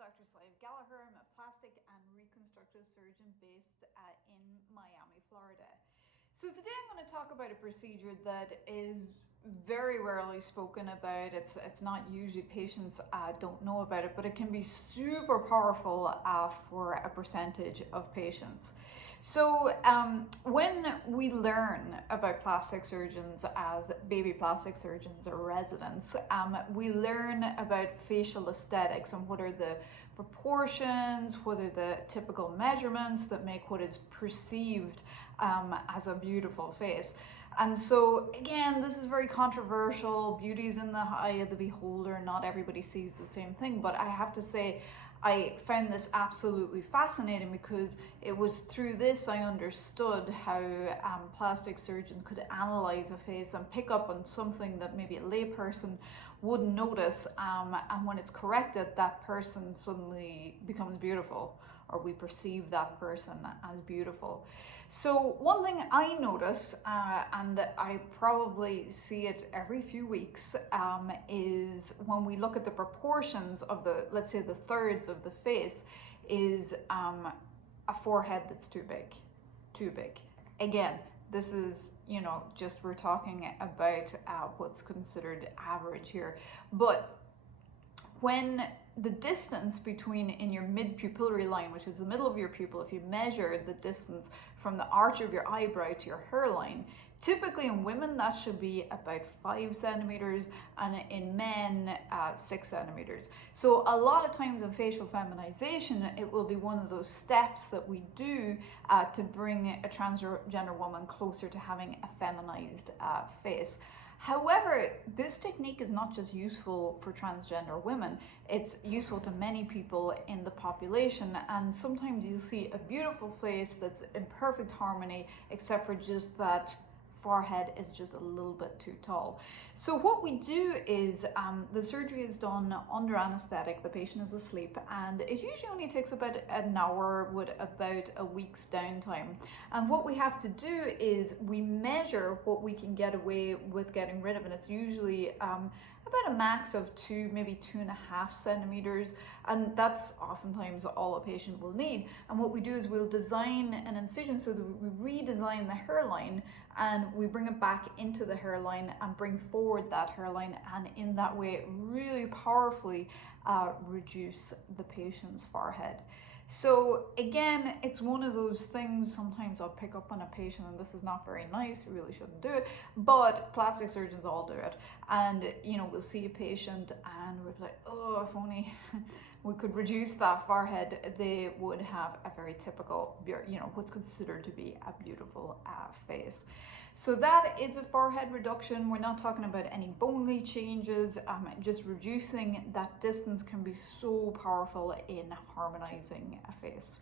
Dr. Slive Gallagher. I'm a plastic and reconstructive surgeon based in Miami, Florida. So today I'm going to talk about a procedure that is very rarely spoken about. It's not usually patients don't know about it, but it can be super powerful for a percentage of patients. So when we learn about plastic surgeons as baby plastic surgeons or residents, we learn about facial aesthetics and what are the proportions, what are the typical measurements that make what is perceived as a beautiful face. And so again, this is very controversial. Beauty is in the eye of the beholder. Not everybody sees the same thing, but I have to say I found this absolutely fascinating because it was through this I understood how plastic surgeons could analyze a face and pick up on something that maybe a layperson wouldn't notice, and when it's corrected, that person suddenly becomes beautiful, or we perceive that person as beautiful. So one thing I notice, and I probably see it every few weeks, is when we look at the proportions of the, let's say the thirds of the face, is a forehead that's too big. Again, this is, just we're talking about what's considered average here. But when the distance between in your mid-pupillary line, which is the middle of your pupil, if you measure the distance from the arch of your eyebrow to your hairline, typically in women that should be about 5 centimeters, and in men 6 centimeters. So a lot of times in facial feminization, it will be one of those steps that we do to bring a transgender woman closer to having a feminized face. However, this technique is not just useful for transgender women, it's useful to many people in the population, and sometimes you'll see a beautiful face that's in perfect harmony, except for just that forehead is just a little bit too tall. So what we do is the surgery is done under anesthetic, the patient is asleep, and it usually only takes about an hour with about a week's downtime. And what we have to do is we measure what we can get away with getting rid of, and it's usually about a max of 2, maybe 2.5 centimeters, and that's oftentimes all a patient will need. And what we do is we'll design an incision so that we redesign the hairline, and we bring it back into the hairline and bring forward that hairline, and in that way really powerfully reduce the patient's forehead. So again, it's one of those things, sometimes I'll pick up on a patient and this is not very nice, you really shouldn't do it, but plastic surgeons all do it. And we'll see a patient and we're like, oh, if only we could reduce that forehead, they would have a very typical, what's considered to be a beautiful face. So that is a forehead reduction. We're not talking about any bony changes. Just reducing that distance can be so powerful in harmonizing a face.